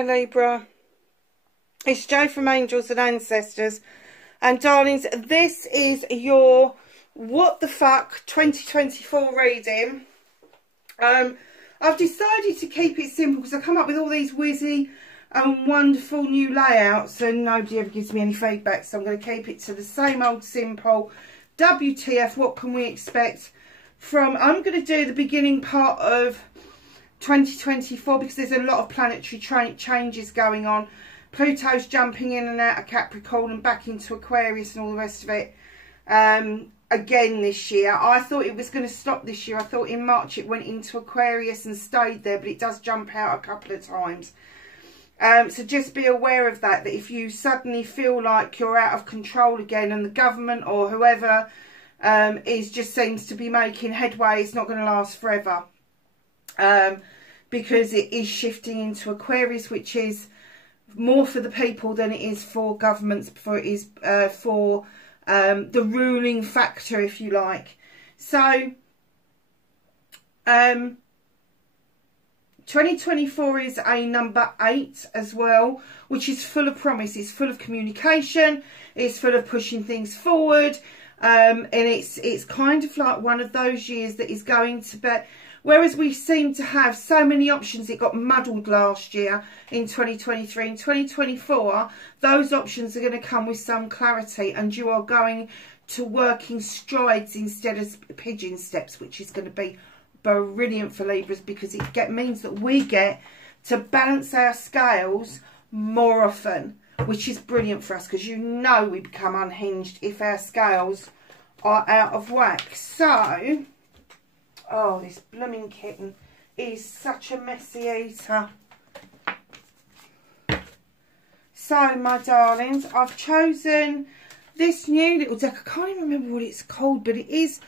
Hi Libra, it's Jo from Angels and Ancestors, and darlings, this is your what the fuck 2024 reading. I've decided to keep it simple because I come up with all these whizzy and wonderful new layouts and nobody ever gives me any feedback, so I'm going to keep it to the same old simple WTF. What can we expect from, I'm going to do the beginning part of 2024 because there's a lot of planetary changes going on. Pluto's jumping in and out of Capricorn and back into Aquarius and all the rest of it again this year. I thought it was going to stop this year. I thought in March it went into Aquarius and stayed there, but it does jump out a couple of times. So just be aware of that, that if you suddenly feel like you're out of control again and the government or whoever just seems to be making headway, it's not going to last forever. Because it is shifting into Aquarius, which is more for the people than it is for governments, for it is for the ruling factor, if you like. So 2024 is a number 8 as well, which is full of promise. It's full of communication, it's full of pushing things forward, and it's kind of like one of those years that is going to be, whereas we seem to have so many options, it got muddled last year in 2023. In 2024, those options are going to come with some clarity, and you are going to work in strides instead of pigeon steps, which is going to be brilliant for Libras, because it means that we get to balance our scales more often, which is brilliant for us, because you know we become unhinged if our scales are out of whack. So, oh, this blooming kitten is such a messy eater. So, my darlings, I've chosen this new little deck. I can't even remember what it's called, but it's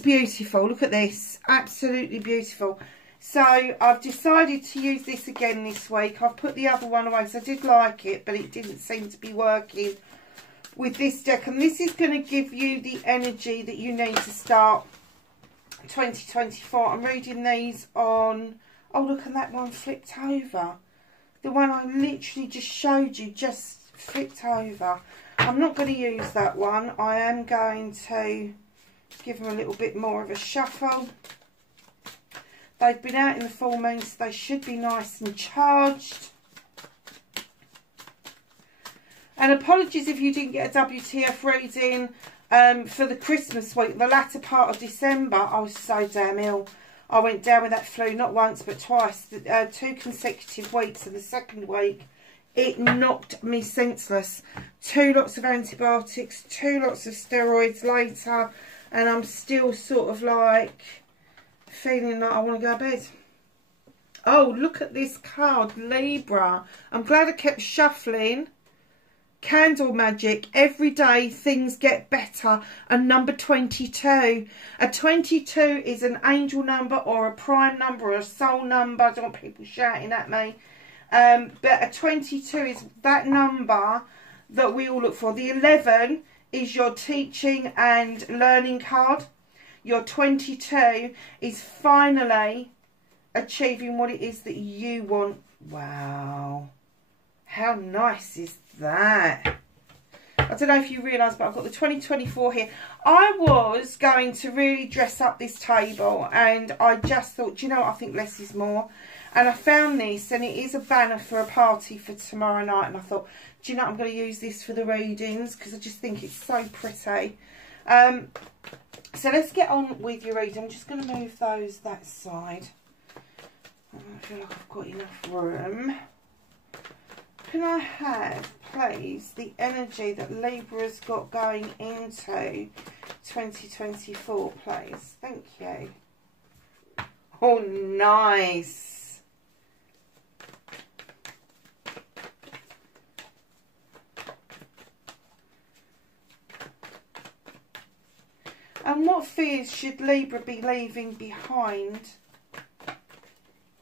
beautiful. Look at this. Absolutely beautiful. So, I've decided to use this again this week. I've put the other one away because I did like it, but it didn't seem to be working with this deck. And this is going to give you the energy that you need to start 2024. I'm reading these on, oh look, and that one flipped over. The one I literally just showed you just flipped over. I'm not going to use that one. I am going to give them a little bit more of a shuffle. They've been out in the full moon, so they should be nice and charged. And apologies if you didn't get a WTF reading for the Christmas week, the latter part of December. I was so damn ill. I went down with that flu not once but twice, 2 consecutive weeks, and the second week it knocked me senseless. 2 lots of antibiotics, 2 lots of steroids later, and I'm still sort of like feeling like I want to go to bed. Oh, look at this card, Libra. I'm glad I kept shuffling. Candle magic. Every day things get better. And number 22. A 22 is an angel number or a prime number or a soul number. I don't want people shouting at me. But a 22 is that number that we all look for. The 11 is your teaching and learning card. Your 22 is finally achieving what it is that you want. Wow. How nice is that? I don't know if you realise, but I've got the 2024 here. I was going to really dress up this table, and I just thought, do you know what, I think less is more. And I found this, and it is a banner for a party for tomorrow night, and I thought, do you know what, I'm going to use this for the readings, because I just think it's so pretty. So let's get on with your reading. I'm just going to move those that side. I feel like I've got enough room. Can I have, please, the energy that Libra's got going into 2024, please? Thank you. Oh, nice. And what fears should Libra be leaving behind?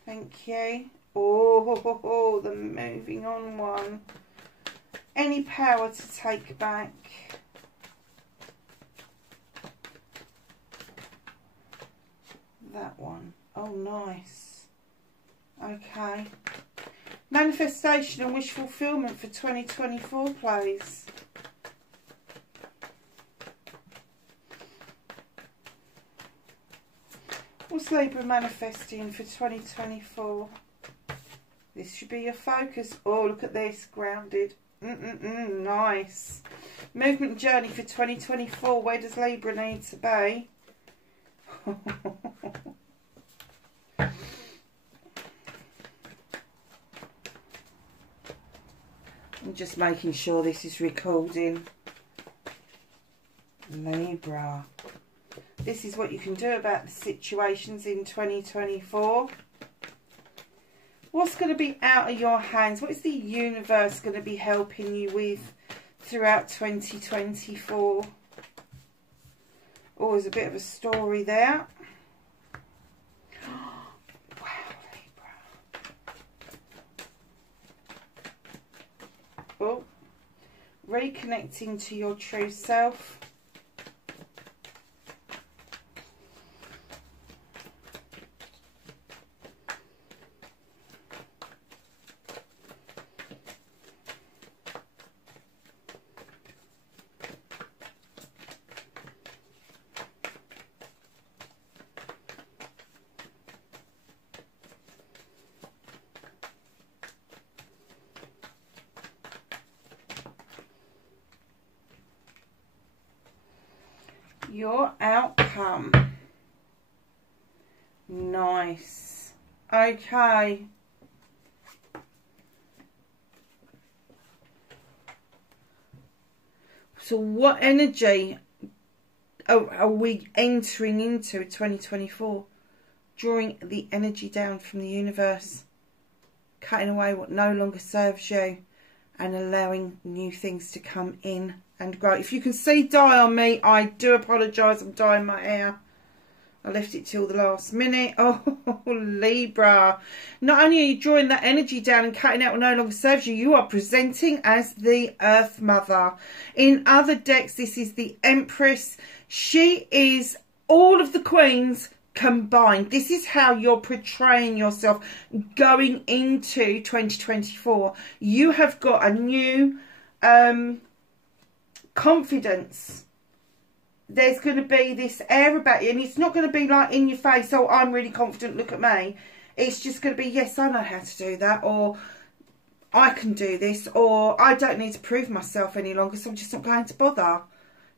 Thank you. Oh, the moving on one. Any power to take back. That one. Oh, nice. Okay. Manifestation and wish fulfillment for 2024, please. What's Libra manifesting for 2024? This should be your focus. Oh, look at this. Grounded. Nice. Movement journey for 2024. Where does Libra need to be? I'm just making sure this is recording. Libra. This is what you can do about the situations in 2024. What's going to be out of your hands? What is the universe going to be helping you with throughout 2024? Oh, there's a bit of a story there. Wow, Libra. Oh, reconnecting to your true self. Your outcome. Nice. Okay. So what energy are we entering into 2024? Drawing the energy down from the universe. Cutting away what no longer serves you. And allowing new things to come in and grow. If you can see dye on me, I do apologise. I'm dyeing my hair. I left it till the last minute. Oh, Libra. Not only are you drawing that energy down and cutting out what no longer serves you, you are presenting as the Earth Mother. In other decks, this is the Empress. She is all of the queens combined. This is how you're portraying yourself going into 2024. You have got a new confidence. There's going to be this air about you, and it's not going to be like in your face, oh, I'm really confident, look at me. It's just going to be, yes, I know how to do that, or I can do this, or I don't need to prove myself any longer, so I'm just not going to bother.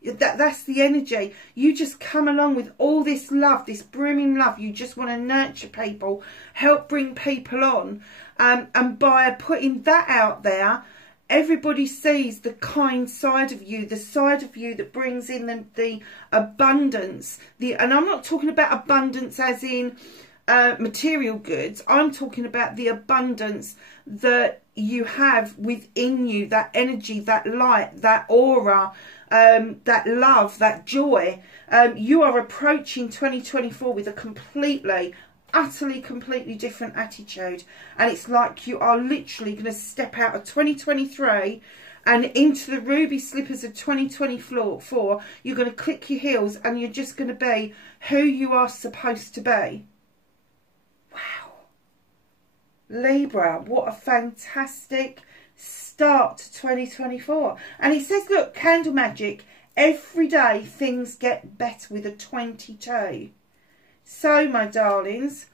That's the energy. You just come along with all this love, this brimming love. You just want to nurture people, help bring people on. And by putting that out there, everybody sees the kind side of you, the side of you that brings in the abundance. And I'm not talking about abundance as in material goods. I'm talking about the abundance that you have within you, that energy, that light, that aura, that love, that joy. You are approaching 2024 with a completely, utterly, completely different attitude. And it's like you are literally going to step out of 2023 and into the ruby slippers of 2024. You're going to click your heels and you're just going to be who you are supposed to be. Wow. Libra, what a fantastic start to 2024. And it says, look, candle magic, every day things get better with a 22. So, my darlings,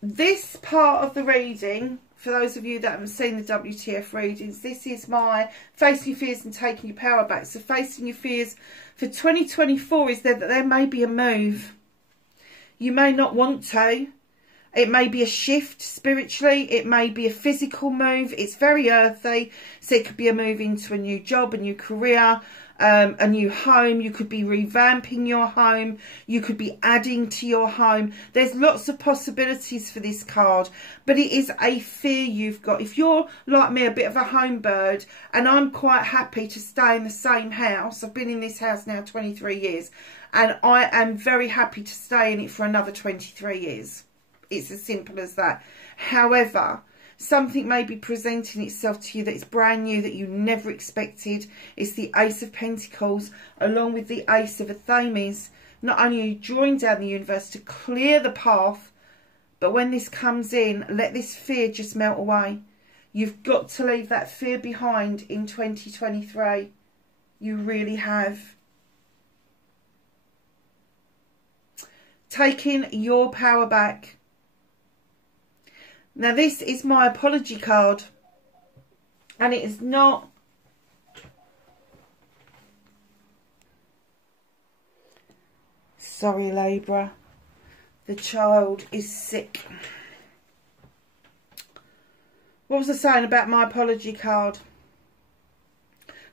this part of the reading, for those of you that haven't seen the WTF readings, this is my facing your fears and taking your power back. So facing your fears for 2024 is that there may be a move. You may not want to. It may be a shift spiritually. It may be a physical move. It's very earthy. So it could be a move into a new job, a new career, a new home. You could be revamping your home. You could be adding to your home. There's lots of possibilities for this card. But it is a fear you've got. If you're like me, a bit of a home bird, and I'm quite happy to stay in the same house. I've been in this house now 23 years. And I am very happy to stay in it for another 23 years. It's as simple as that. However, something may be presenting itself to you that is brand new, that you never expected. It's the Ace of Pentacles along with the Ace of Athames. Not only are you drawing down the universe to clear the path, But when this comes in, let this fear just melt away. You've got to leave that fear behind in 2023. You really have. Taking your power back. Now this is my apology card. And it is not... Sorry, Libra. The child is sick. What was I saying about my apology card?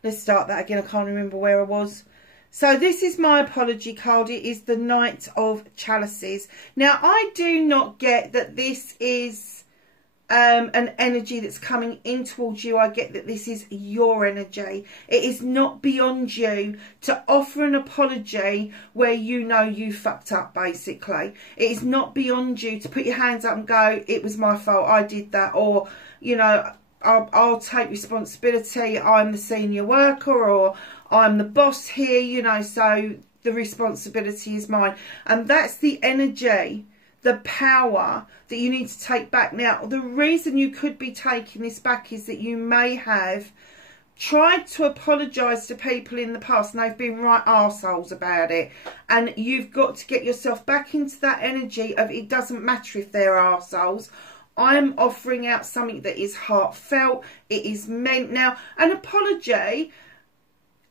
Let's start that again. I can't remember where I was. So this is my apology card. It is the Knight of Chalices. Now, I do not get that this is an energy that's coming in towards you. I get that this is your energy. It is not beyond you to offer an apology where you know you fucked up, basically. It is not beyond you to put your hands up and go, it was my fault, I did that, or, you know, I'll take responsibility, I'm the senior worker, or I'm the boss here, you know, so the responsibility is mine. And that's the energy, the power that you need to take back. Now, the reason you could be taking this back is that you may have tried to apologise to people in the past and they've been right arseholes about it. And you've got to get yourself back into that energy of it doesn't matter if they're arseholes. I'm offering out something that is heartfelt. It is meant. Now, an apology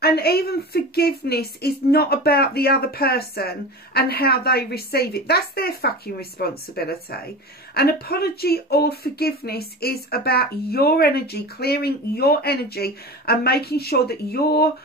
and even forgiveness is not about the other person and how they receive it. That's their fucking responsibility. An apology or forgiveness is about your energy, clearing your energy and making sure that your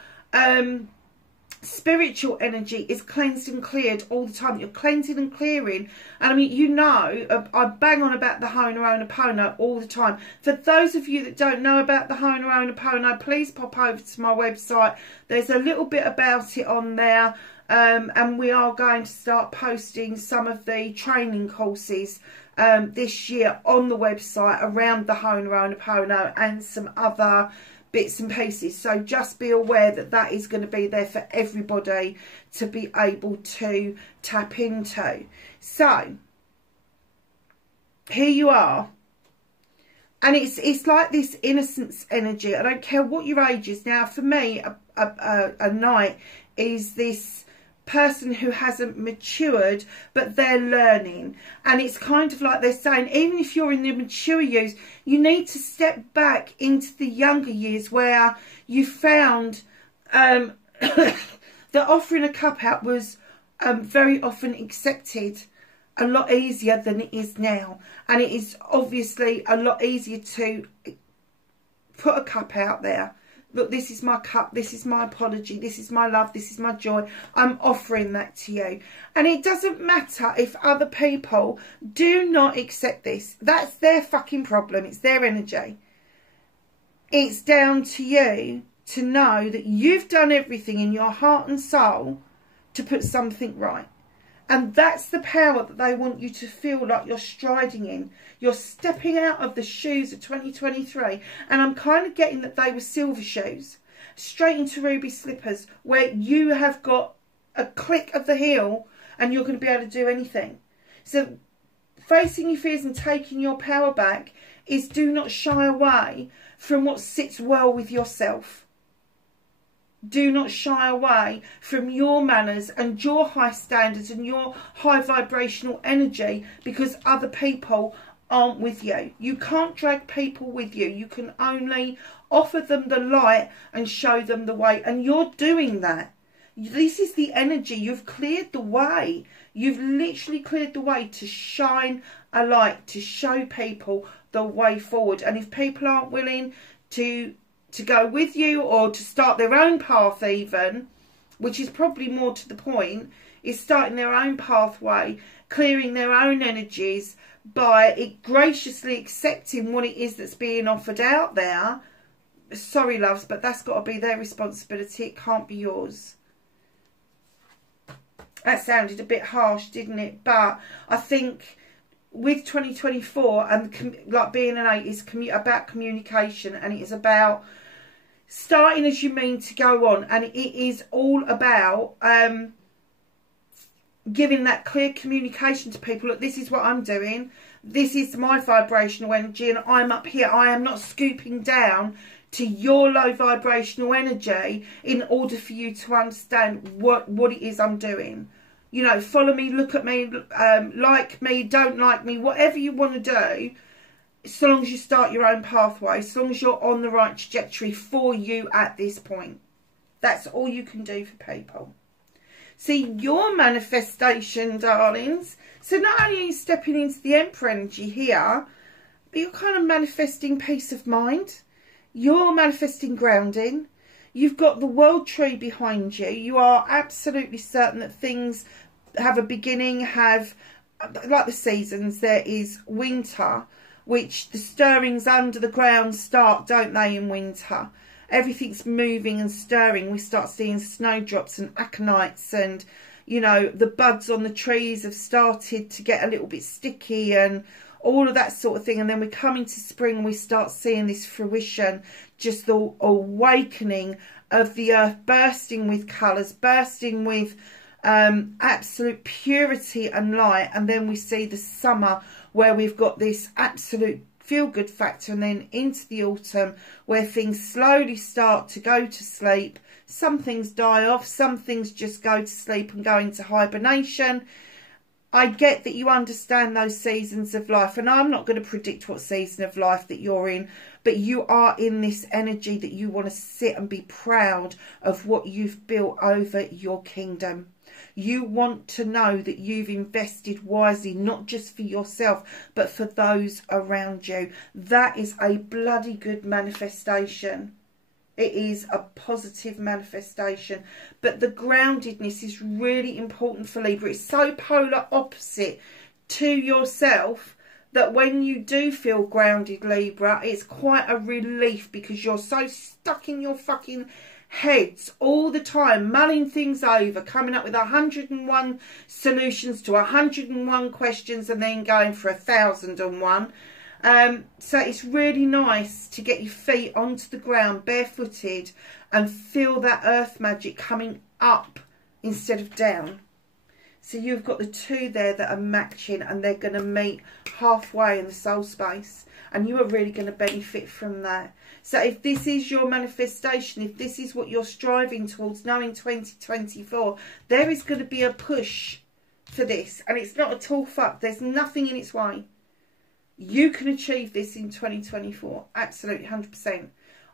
spiritual energy is cleansed and cleared all the time. You're cleansing and clearing. And I mean, you know, I bang on about the Ho'oponopono all the time. For those of you that don't know about the Ho'oponopono, please pop over to my website. There's a little bit about it on there. And we are going to start posting some of the training courses this year on the website around the Ho'oponopono and some other bits and pieces. So just be aware that that is going to be there for everybody to be able to tap into. So here you are, and it's like this innocence energy. I don't care what your age is. Now for me, a knight is this person who hasn't matured, but they're learning. And it's kind of like they're saying, even if you're in the mature years, you need to step back into the younger years where you found that offering a cup out was very often accepted a lot easier than it is now. And it is obviously a lot easier to put a cup out there. Look, this is my cup, this is my apology, this is my love, this is my joy. I'm offering that to you. And it doesn't matter if other people do not accept this. That's their fucking problem. It's their energy. It's down to you to know that you've done everything in your heart and soul to put something right. And that's the power that they want you to feel like you're striding in. You're stepping out of the shoes of 2023. And I'm kind of getting that they were silver shoes, straight into ruby slippers, where you have got a click of the heel and you're going to be able to do anything. So facing your fears and taking your power back is do not shy away from what sits well with yourself. Do not shy away from your manners and your high standards and your high vibrational energy because other people aren't with you. You can't drag people with you. You can only offer them the light and show them the way. And you're doing that. This is the energy. You've cleared the way. You've literally cleared the way to shine a light, to show people the way forward. And if people aren't willing to go with you or to start their own path even, which is probably more to the point, is starting their own pathway, clearing their own energies by graciously accepting what it is that's being offered out there. Sorry, loves, but that's got to be their responsibility. It can't be yours. That sounded a bit harsh, didn't it? But I think with 2024 and like being an 8 is about communication, and it is about starting as you mean to go on, and it is all about giving that clear communication to people. Look, this is what I'm doing. This is my vibrational energy, and I'm up here. I am not scooping down to your low vibrational energy in order for you to understand what it is I'm doing. You know, follow me, look at me, like me, don't like me, whatever you want to do, so long as you start your own pathway, so long as you're on the right trajectory for you at this point. That's all you can do for people. See, your manifestation, darlings. So not only are you stepping into the Emperor energy here, but you're kind of manifesting peace of mind. You're manifesting grounding. You've got the world tree behind you. You are absolutely certain that things have a beginning, have, like the seasons, there is winter, which the stirrings under the ground start, don't they, in winter. Everything's moving and stirring. We start seeing snowdrops and aconites, and, you know, the buds on the trees have started to get a little bit sticky and all of that sort of thing. And then we come into spring and we start seeing this fruition, just the awakening of the earth, bursting with colours, bursting with absolute purity and light. And then we see the summer, where we've got this absolute feel-good factor, and then into the autumn, where things slowly start to go to sleep. Some things die off, some things just go to sleep and go into hibernation. I get that you understand those seasons of life, and I'm not going to predict what season of life that you're in, but you are in this energy that you want to sit and be proud of what you've built over your kingdom. You want to know that you've invested wisely, not just for yourself, but for those around you. That is a bloody good manifestation. It is a positive manifestation. But the groundedness is really important for Libra. It's so polar opposite to yourself that when you do feel grounded, Libra, it's quite a relief, because you're so stuck in your fucking heads all the time, mulling things over, coming up with 101 solutions to 101 questions, and then going for 1,001. So it's really nice to get your feet onto the ground barefooted and feel that earth magic coming up instead of down. So you've got the two there that are matching, and they're going to meet halfway in the soul space, and you are really going to benefit from that. So if this is your manifestation, if this is what you're striving towards now in 2024, there is going to be a push for this, and it's not at all fucked. There's nothing in its way. You can achieve this in 2024, absolutely 100%.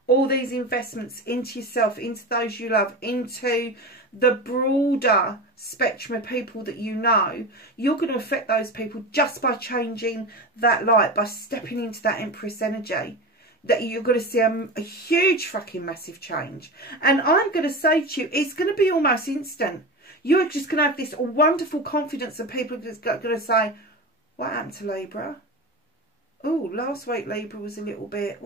All these investments into yourself, into those you love, into the broader spectrum of people that you know, you're going to affect those people just by changing that light, by stepping into that Empress energy. That you're going to see a huge fucking massive change. And I'm going to say to you, it's going to be almost instant. You're just going to have this wonderful confidence, and people are just going to say, what happened to Libra? Oh, last week Libra was a little bit,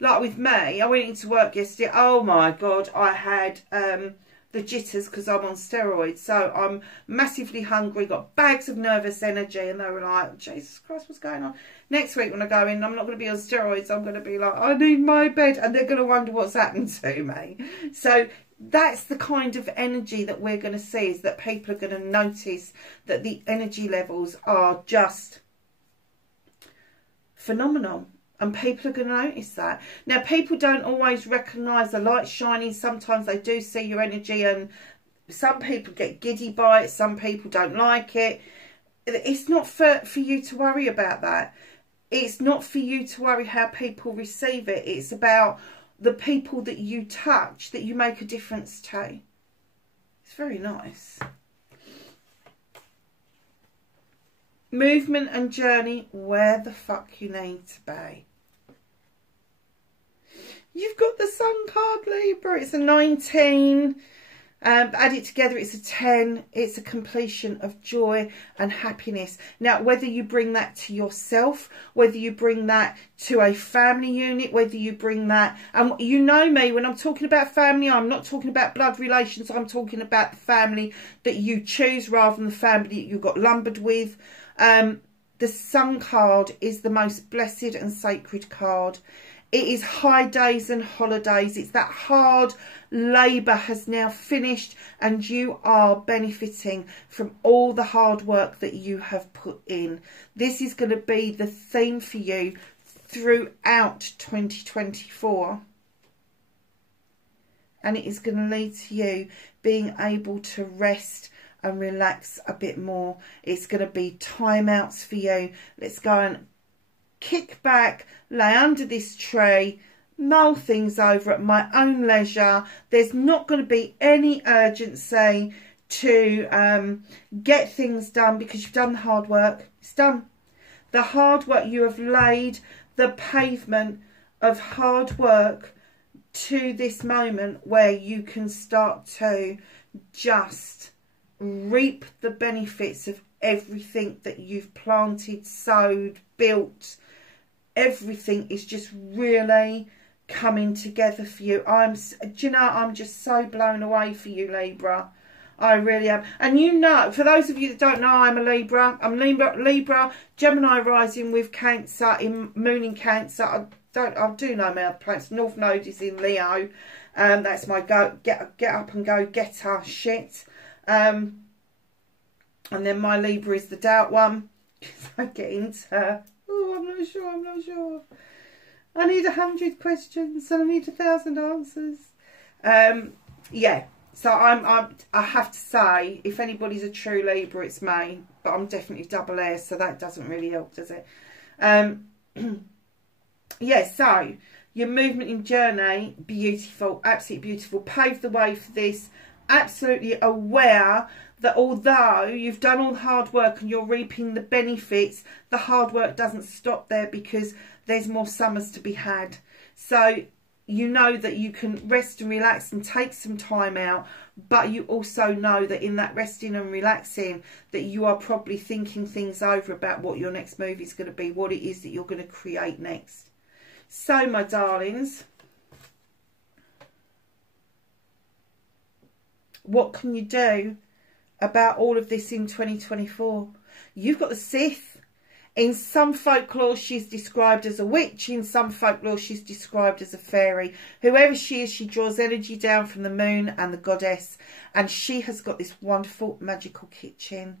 like with me. I went into work yesterday. Oh my God, I had the jitters because I'm on steroids. So I'm massively hungry, got bags of nervous energy, and they were like, Jesus Christ, what's going on? Next week when I go in, I'm not going to be on steroids. I'm going to be like, I need my bed, and they're going to wonder what's happened to me. So that's the kind of energy that we're going to see, is that people are going to notice that the energy levels are just phenomenal, and people are going to notice that. Now, people don't always recognise the light shining. Sometimes they do see your energy, and some people get giddy by it, some people don't like it. It's not for you to worry about that. It's not for you to worry how people receive it. It's about the people that you touch, that you make a difference to. It's very nice. Movement and journey where the fuck you need to be. You've got the Sun card, Libra. It's a 19. Add it together, it's a 10. It's a completion of joy and happiness. Now, whether you bring that to yourself, whether you bring that to a family unit, whether you bring that... And you know me, when I'm talking about family, I'm not talking about blood relations. I'm talking about the family that you choose rather than the family that you got lumbered with. The Sun card is the most blessed and sacred card. It is high days and holidays. It's that hard labour has now finished, and you are benefiting from all the hard work that you have put in. This is going to be the theme for you throughout 2024. And it is going to lead to you being able to rest and relax a bit more. It's going to be timeouts for you. Let's go and kick back, lay under this tree, mull things over at my own leisure. There's not going to be any urgency to get things done, because you've done the hard work. It's done. The hard work, you have laid the pavement of hard work to this moment where you can start to just reap the benefits of everything that you've planted, sowed, built. Everything is just really coming together for you. Do you know, I'm just so blown away for you, Libra. I really am. And you know, for those of you that don't know, I'm a Libra. I'm Libra, Gemini rising with Cancer, in Moon in Cancer. I do know my other planets. North Node is in Leo. That's my get up and go getter shit. And then my Libra is the doubt one. I get into, oh, I'm not sure. I need 100 questions and I need 1,000 answers. Yeah. So I have to say, if anybody's a true Libra, it's me. But I'm definitely double air, so that doesn't really help, does it? Yeah, so your movement in journey, beautiful, absolutely beautiful. Pave the way for this. Absolutely aware that although you've done all the hard work and you're reaping the benefits, the hard work doesn't stop there, because there's more summers to be had. So you know that you can rest and relax and take some time out, but you also know that in that resting and relaxing that you are probably thinking things over about what your next move is going to be, what it is that you're going to create next. So, my darlings, what can you do about all of this in 2024? You've got the Sith. In some folklore, she's described as a witch. In some folklore, she's described as a fairy. Whoever she is, she draws energy down from the moon and the goddess. And she has got this wonderful magical kitchen.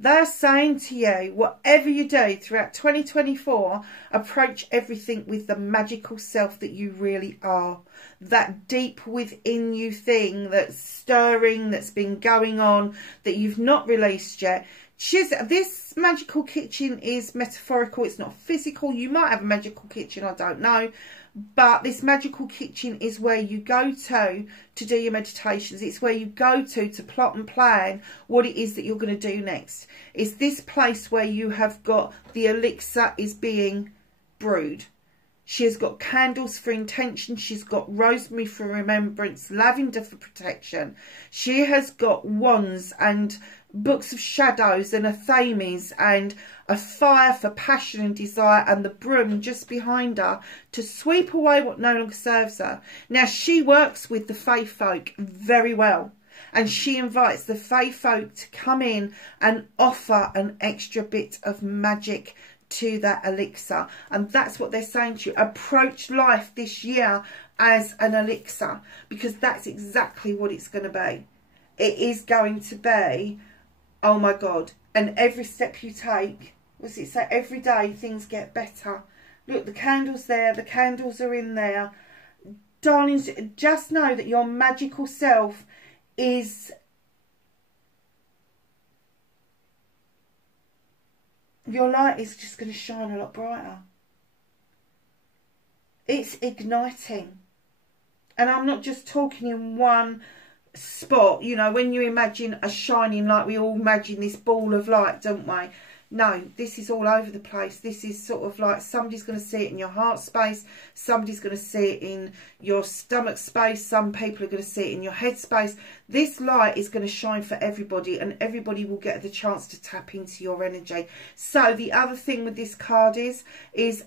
They're saying to you, whatever you do throughout 2024, approach everything with the magical self that you really are. That deep within you thing that's stirring, that's been going on, that you've not released yet. This magical kitchen is metaphorical, it's not physical. You might have a magical kitchen, I don't know. But this magical kitchen is where you go to do your meditations. It's where you go to plot and plan what it is that you're going to do next. It's this place where you have got the elixir is being brewed. She has got candles for intention. She's got rosemary for remembrance, lavender for protection. She has got wands and books of shadows and athames and a fire for passion and desire, and the broom just behind her to sweep away what no longer serves her. Now, she works with the fae folk very well, and she invites the fae folk to come in and offer an extra bit of magic to that elixir. And that's what they're saying to you. Approach life this year as an elixir, because that's exactly what it's going to be. It is going to be, oh my God. And every step you take, what's it say? Every day things get better. Look, the candle's there. The candles are in there. Darlings, just know that your magical self is... your light is just going to shine a lot brighter. It's igniting. And I'm not just talking in one spot. You know, when you imagine a shining light, we all imagine this ball of light, don't we? No, this is all over the place. This is sort of like somebody's going to see it in your heart space. Somebody's going to see it in your stomach space. Some people are going to see it in your head space. This light is going to shine for everybody, and everybody will get the chance to tap into your energy. So the other thing with this card is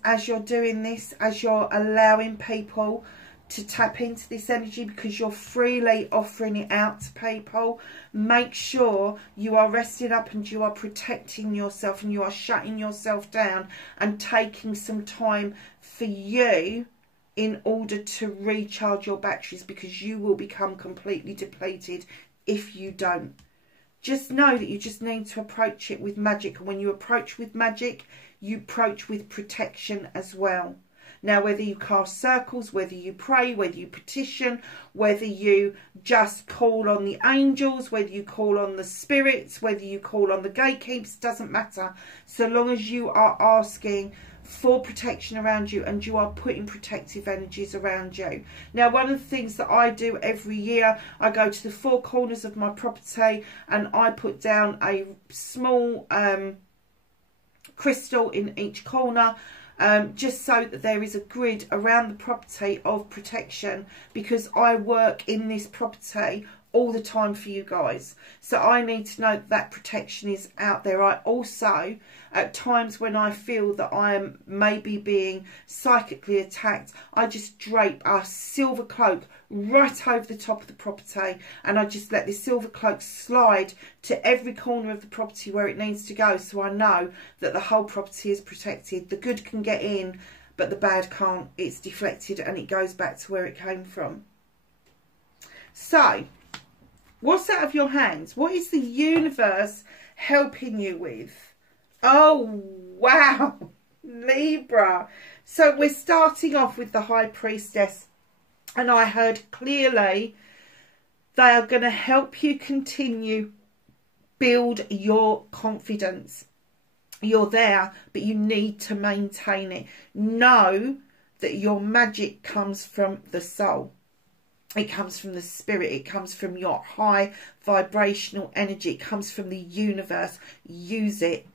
as you're doing this, as you're allowing people to tap into this energy, because you're freely offering it out to people, make sure you are resting up and you are protecting yourself and you are shutting yourself down and taking some time for you in order to recharge your batteries, because you will become completely depleted if you don't. Just know that you just need to approach it with magic. And when you approach with magic, you approach with protection as well. Now, whether you cast circles, whether you pray, whether you petition, whether you just call on the angels, whether you call on the spirits, whether you call on the gatekeepers, doesn't matter. So long as you are asking for protection around you and you are putting protective energies around you. Now, one of the things that I do every year, I go to the four corners of my property and I put down a small crystal in each corner, just so that there is a grid around the property of protection, because I work in this property all the time for you guys. So I need to know that protection is out there. I also, at times when I feel that I am maybe being psychically attacked, I just drape a silver cloak right over the top of the property, and I just let this silver cloak slide to every corner of the property where it needs to go, so I know that the whole property is protected. The good can get in, but the bad can't. It's deflected and it goes back to where it came from. So, what's out of your hands? What is the universe helping you with? Oh, wow, Libra. So we're starting off with the High Priestess. And I heard clearly they are going to help you continue build your confidence. You're there, but you need to maintain it. Know that your magic comes from the soul. It comes from the spirit. It comes from your high vibrational energy. It comes from the universe. Use it.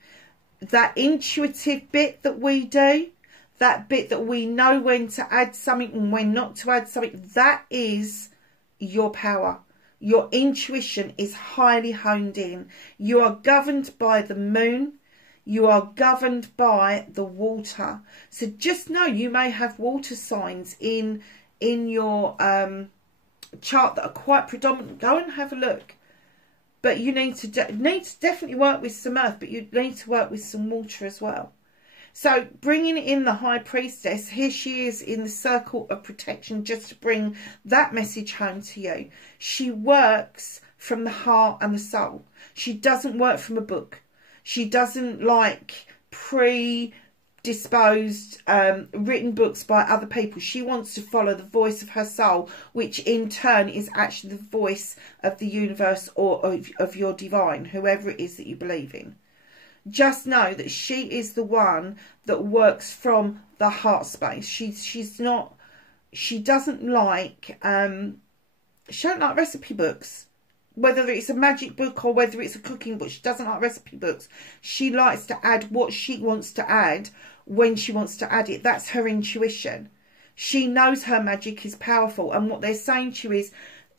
That intuitive bit that we do, that bit that we know when to add something and when not to add something, that is your power. Your intuition is highly honed in. You are governed by the moon. You are governed by the water. So just know you may have water signs in your chart that are quite predominant. Go and have a look. But you need to definitely work with some earth, but you need to work with some water as well. So bringing in the High Priestess, here she is in the circle of protection, just to bring that message home to you. She works from the heart and the soul. She doesn't work from a book. She doesn't like predisposed written books by other people. She wants to follow the voice of her soul, which in turn is actually the voice of the universe or of your divine, whoever it is that you believe in. Just know that she is the one that works from the heart space. She doesn't like recipe books. Whether it's a magic book or whether it's a cooking book, she doesn't like recipe books. She likes to add what she wants to add when she wants to add it. That's her intuition. She knows her magic is powerful, and what they're saying to you is,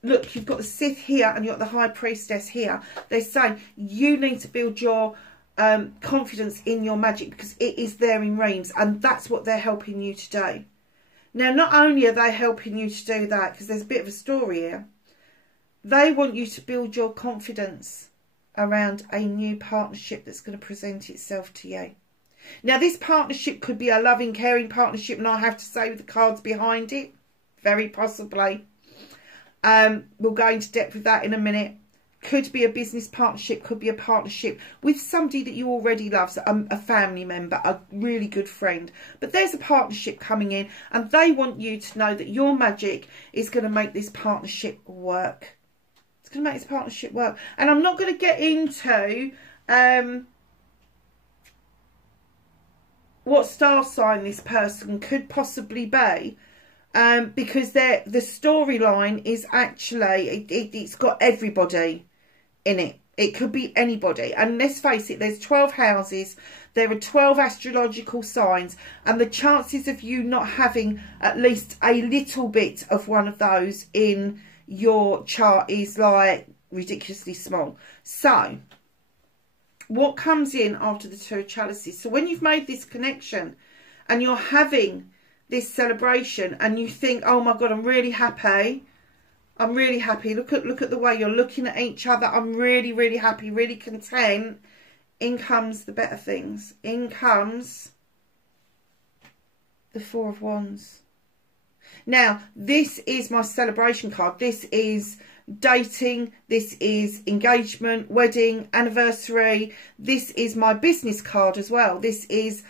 look, you've got the Sith here and you've got the High Priestess here. They're saying you need to build your confidence in your magic, because it is there in reams, and that's what they're helping you to do. Now, not only are they helping you to do that, because there's a bit of a story here, they want you to build your confidence around a new partnership that's going to present itself to you. Now, this partnership could be a loving, caring partnership, and I have to say, with the cards behind it, very possibly. We'll go into depth with that in a minute. Could be a business partnership, could be a partnership with somebody that you already love, so a family member, a really good friend. But there's a partnership coming in, and they want you to know that your magic is going to make this partnership work. It's going to make this partnership work. And I'm not going to get into what star sign this person could possibly be. Because the storyline is actually, it's got everybody in it. It could be anybody. And let's face it, there's 12 houses. There are 12 astrological signs. And the chances of you not having at least a little bit of one of those in your chart is like ridiculously small. So, what comes in after the Two of Chalices? So when you've made this connection and you're having this celebration and you think, oh my God, I'm really happy. I'm really happy. Look at the way you're looking at each other. I'm really, really happy, really content. In comes the better things. In comes the Four of Wands. Now, this is my celebration card. This is dating, this is engagement, wedding, anniversary. This is my business card as well. This is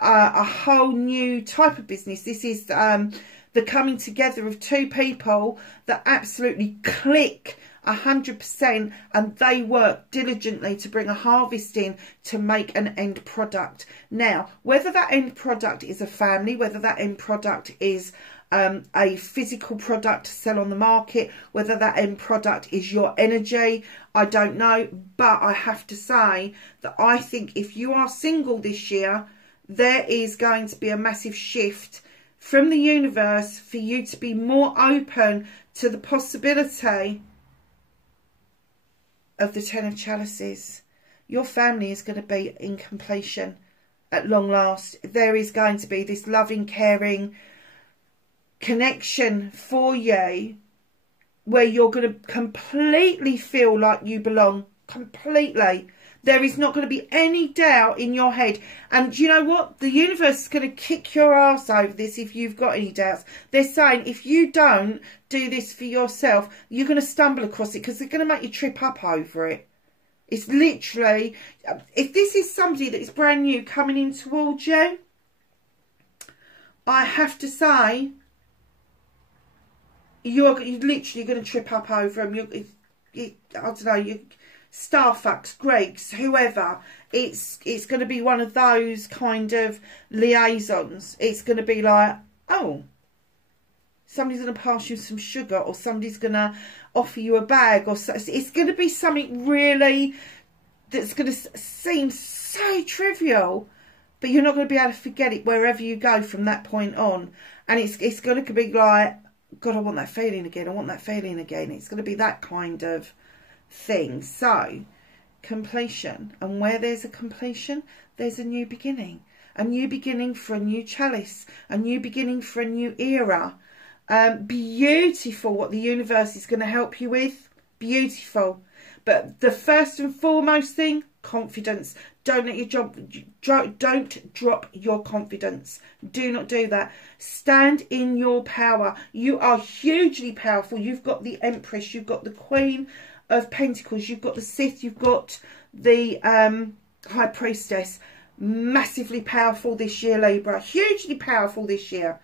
a whole new type of business. This is the coming together of two people that absolutely click 100%, and they work diligently to bring a harvest in to make an end product. Now, whether that end product is a family, whether that end product is a physical product to sell on the market, whether that end product is your energy, I don't know. But I have to say that I think if you are single this year, there is going to be a massive shift from the universe for you to be more open to the possibility of the Ten of Chalices. Your family is going to be in completion at long last. There is going to be this loving, caring connection for you where you're going to completely feel like you belong. Completely. There is not going to be any doubt in your head. And you know what? The universe is going to kick your ass over this if you've got any doubts. They're saying if you don't do this for yourself, you're going to stumble across it because they're going to make you trip up over it. It's literally, if this is somebody that is brand new coming in towards you, I have to say, you're literally going to trip up over them. I don't know, you Starfucks, Gregs, whoever. It's going to be one of those kind of liaisons. It's going to be like, oh, somebody's going to pass you some sugar, or somebody's going to offer you a bag, or so. It's going to be something really that's going to seem so trivial, but you're not going to be able to forget it wherever you go from that point on. And it's going to be like, God, I want that feeling again. I want that feeling again. It's going to be that kind of thing. So, completion. And where there's a completion, there's a new beginning. A new beginning for a new chalice. A new beginning for a new era. Beautiful what the universe is going to help you with. Beautiful. But the first and foremost thing, confidence. Don't let your don't drop your confidence. Do not do that. Stand in your power. You are hugely powerful. You've got the Empress. You've got the Queen of Pentacles. You've got the Sith. You've got the High Priestess. Massively powerful this year, Libra. Hugely powerful this year.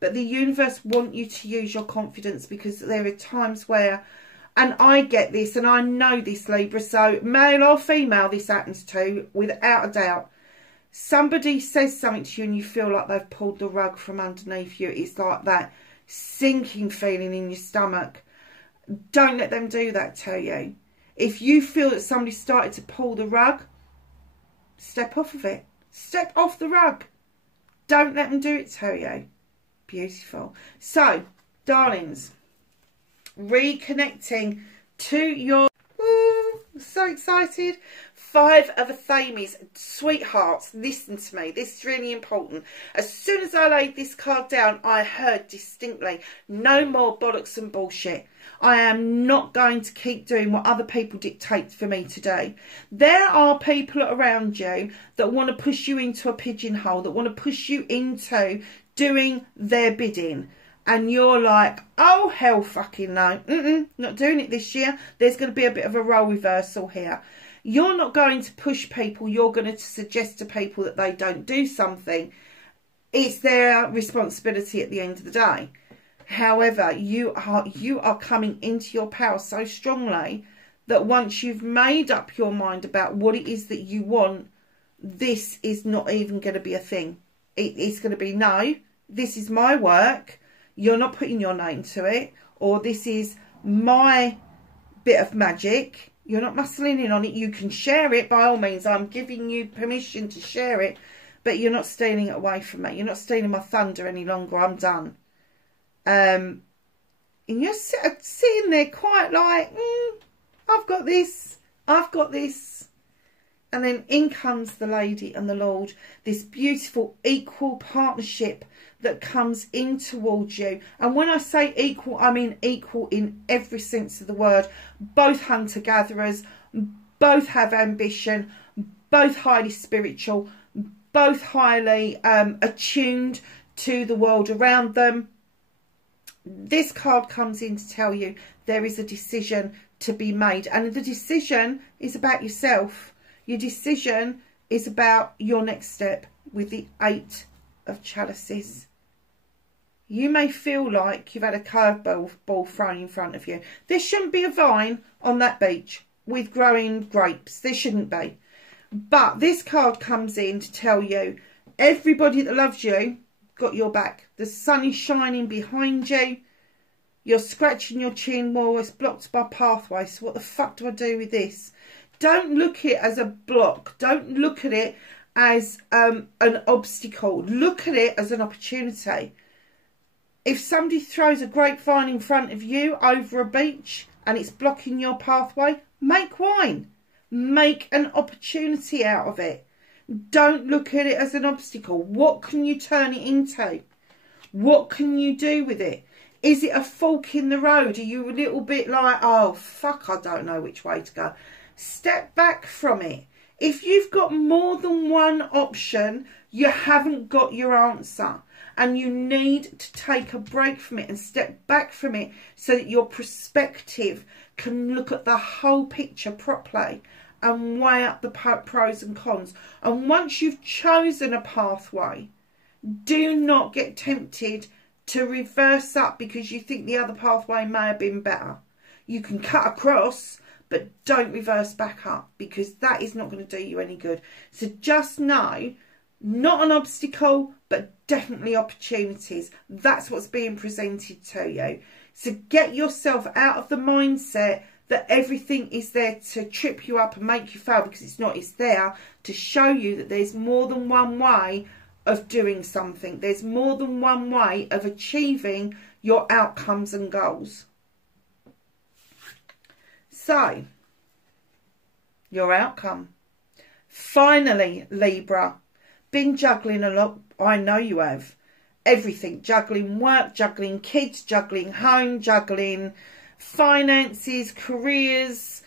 But the universe wants you to use your confidence, because there are times where, and I get this and I know this, Libra, so male or female this happens to, without a doubt. Somebody says something to you and you feel like they've pulled the rug from underneath you. It's like that sinking feeling in your stomach. Don't let them do that to you. If you feel that somebody started to pull the rug, step off of it. Step off the rug. Don't let them do it to you. Beautiful. So, darlings, reconnecting to your, I'm so excited, Five of Athames. Sweethearts, listen to me, this is really important. As soon as I laid this card down, I heard distinctly, no more bollocks and bullshit. I am not going to keep doing what other people dictate for me today. There are people around you that want to push you into a pigeonhole, that want to push you into doing their bidding. And you're like, oh, hell fucking no. Not doing it this year. There's going to be a bit of a role reversal here. You're not going to push people. You're going to suggest to people that they don't do something. It's their responsibility at the end of the day. However, you are coming into your power so strongly that once you've made up your mind about what it is that you want, this is not even going to be a thing. It's going to be, no, this is my work. You're not putting your name to it. Or this is my bit of magic. You're not muscling in on it. You can share it by all means. I'm giving you permission to share it. But you're not stealing it away from me. You're not stealing my thunder any longer. I'm done. And you're sitting there quite like, I've got this. I've got this. And then in comes the lady and the Lord. This beautiful equal partnership that comes in towards you. And when I say equal, I mean equal in every sense of the word. Both hunter-gatherers, both have ambition, both highly spiritual, both highly attuned to the world around them. this card comes in to tell you there is a decision to be made, and the decision is about yourself. Your decision is about your next step with the 8 of Chalices. You may feel like you've had a curveball thrown in front of you. There shouldn't be a vine on that beach with growing grapes. There shouldn't be. But this card comes in to tell you everybody that loves you got your back. The sun is shining behind you. You're scratching your chin. Well, it's blocked my pathway. So what the fuck do I do with this? Don't look at it as a block. Don't look at it as an obstacle. Look at it as an opportunity. If somebody throws a grapevine in front of you over a beach and it's blocking your pathway, make wine. Make an opportunity out of it. Don't look at it as an obstacle. What can you turn it into? What can you do with it? Is it a fork in the road? Are you a little bit like, oh, fuck, I don't know which way to go? Step back from it. If you've got more than one option, you haven't got your answer. And you need to take a break from it and step back from it so that your perspective can look at the whole picture properly and weigh up the pros and cons. And once you've chosen a pathway, do not get tempted to reverse up because you think the other pathway may have been better. You can cut across, but don't reverse back up because that is not going to do you any good. So just know, not an obstacle, but definitely opportunities. That's what's being presented to you. So get yourself out of the mindset that everything is there to trip you up and make you fail, because it's not. It's there to show you that there's more than one way of doing something. There's more than one way of achieving your outcomes and goals. So, your outcome. Finally, Libra. Been juggling a lot. I know you have. Everything. Juggling work, juggling kids, juggling home, juggling finances, careers,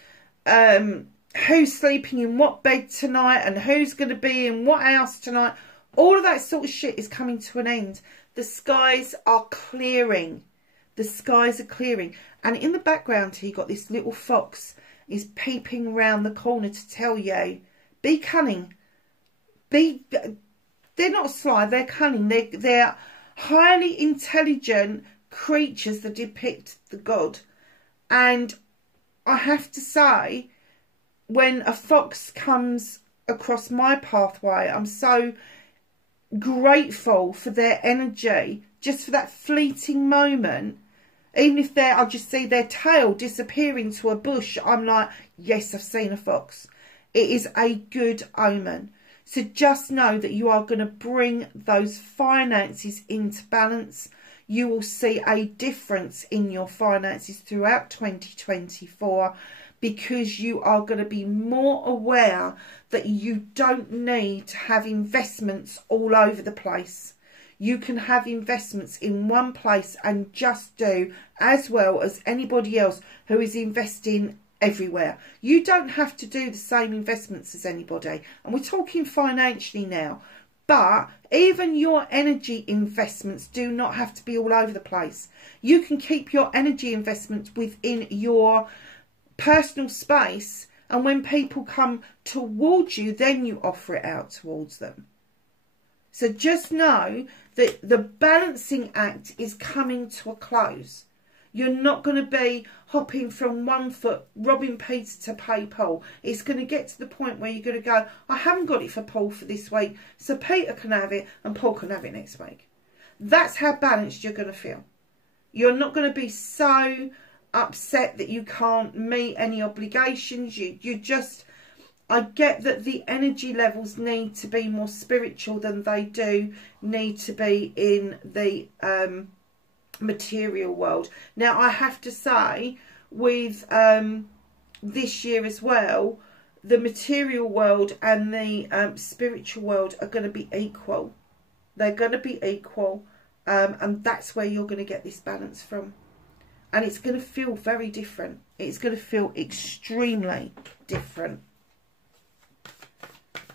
who's sleeping in what bed tonight and who's going to be in what house tonight. All of that sort of shit is coming to an end. The skies are clearing. The skies are clearing. And in the background here, you've got this little fox is peeping round the corner to tell you, be cunning. They're not sly, they're cunning. They're highly intelligent creatures that depict the god. And I have to say, when a fox comes across my pathway, I'm so grateful for their energy, just for that fleeting moment. Even if I just see their tail disappearing to a bush, I'm like, yes, I've seen a fox. It is a good omen. So just know that you are going to bring those finances into balance. You will see a difference in your finances throughout 2024 because you are going to be more aware that you don't need to have investments all over the place. You can have investments in one place and just do as well as anybody else who is investing everywhere. You don't have to do the same investments as anybody. And we're talking financially now. But even your energy investments do not have to be all over the place. You can keep your energy investments within your personal space. And when people come towards you, then you offer it out towards them. So just know that the balancing act is coming to a close. You're not going to be hopping from one foot, robbing Peter to pay Paul. It's going to get to the point where you're going to go, I haven't got it for Paul for this week, so Peter can have it and Paul can have it next week. That's how balanced you're going to feel. You're not going to be so upset that you can't meet any obligations. You just, I get that the energy levels need to be more spiritual than they do need to be in the material world. Now I have to say, with this year as well, the material world and the spiritual world are going to be equal. They're going to be equal, and that's where you're going to get this balance from. And it's going to feel very different. It's going to feel extremely different.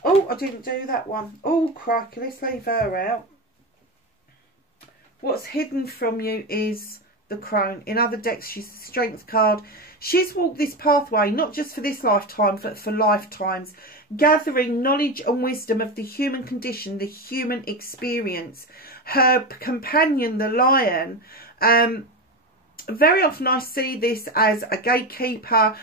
Oh, I didn't do that one. Oh, crikey, let's leave her out. What's hidden from you is the crone. In other decks, she's the strength card. She's walked this pathway, not just for this lifetime, but for lifetimes, gathering knowledge and wisdom of the human condition, the human experience. Her companion, the lion, very often I see this as a gatekeeper,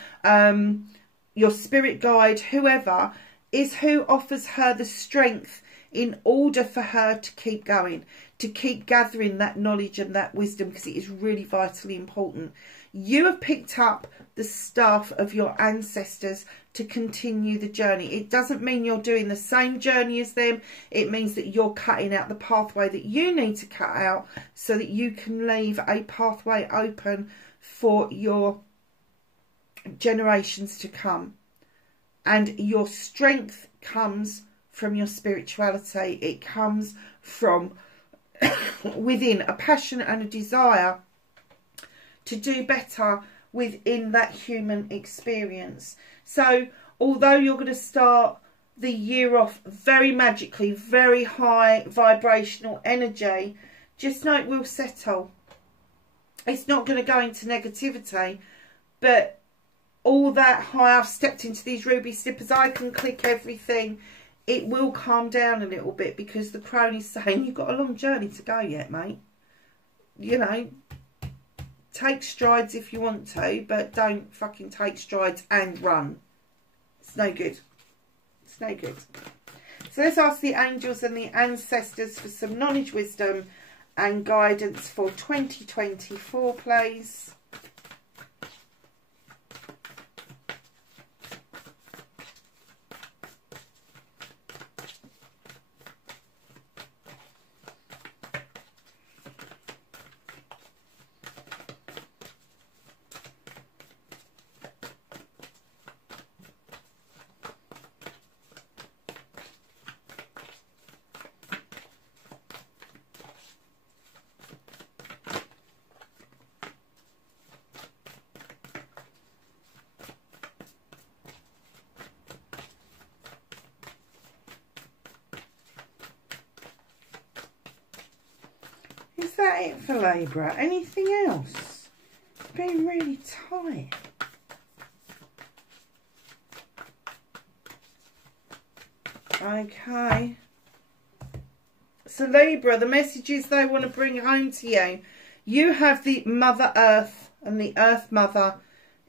your spirit guide, whoever, is who offers her the strength in order for her to keep going, to keep gathering that knowledge and that wisdom, because it is really vitally important. You have picked up the staff of your ancestors to continue the journey. It doesn't mean you're doing the same journey as them. It means that you're cutting out the pathway that you need to cut out so that you can leave a pathway open for your generations to come. And your strength comes from your spirituality. It comes from within, a passion and a desire to do better within that human experience. So although you're going to start the year off very magically, very high vibrational energy, just know it will settle. It's not going to go into negativity, but all that high, I've stepped into these ruby slippers, I can click everything, it will calm down a little bit, because the crone is saying you've got a long journey to go yet, mate. You know, take strides if you want to, but don't fucking take strides and run. It's no good. It's no good. So let's ask the angels and the ancestors for some knowledge, wisdom and guidance for 2024, please. Is that it for Libra? Anything else? It's been really tight. Okay. So Libra, the messages they want to bring home to you. You have the Mother Earth and the Earth Mother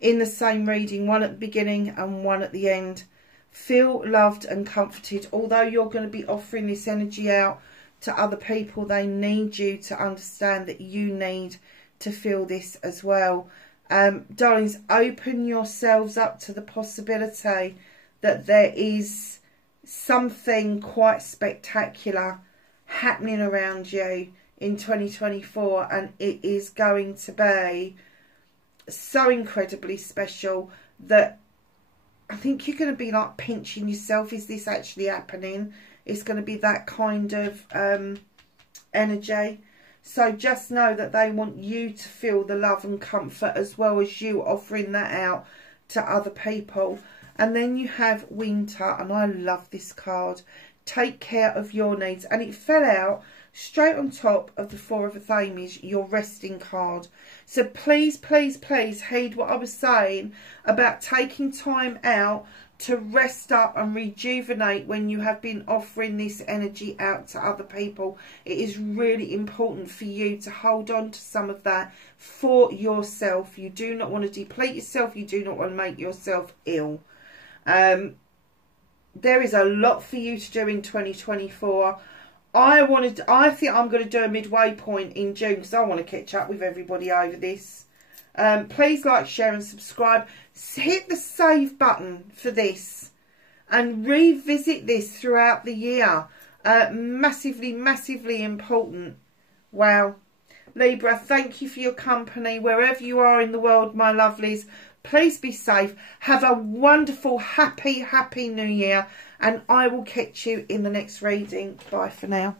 in the same reading. One at the beginning and one at the end. Feel loved and comforted. Although you're going to be offering this energy out to other people, they need you to understand that you need to feel this as well. Darlings, open yourselves up to the possibility that there is something quite spectacular happening around you in 2024, and it is going to be so incredibly special that I think you're going to be like pinching yourself. Is this actually happening? It's going to be that kind of energy. So just know that they want you to feel the love and comfort, as well as you offering that out to other people. And then you have Winter, and I love this card. Take care of your needs. And it fell out straight on top of the Four of Athames, your resting card. So please, please, please heed what I was saying about taking time out to rest up and rejuvenate when you have been offering this energy out to other people. It is really important for you to hold on to some of that for yourself. You do not want to deplete yourself. You do not want to make yourself ill. There is a lot for you to do in 2024. I think I'm going to do a midway point in June, because I want to catch up with everybody over this. Please like, share and subscribe. Hit the save button for this and revisit this throughout the year. Massively, massively important. Wow. Libra, thank you for your company. Wherever you are in the world, my lovelies, please be safe. Have a wonderful, happy, happy new year. And I will catch you in the next reading. Bye for now.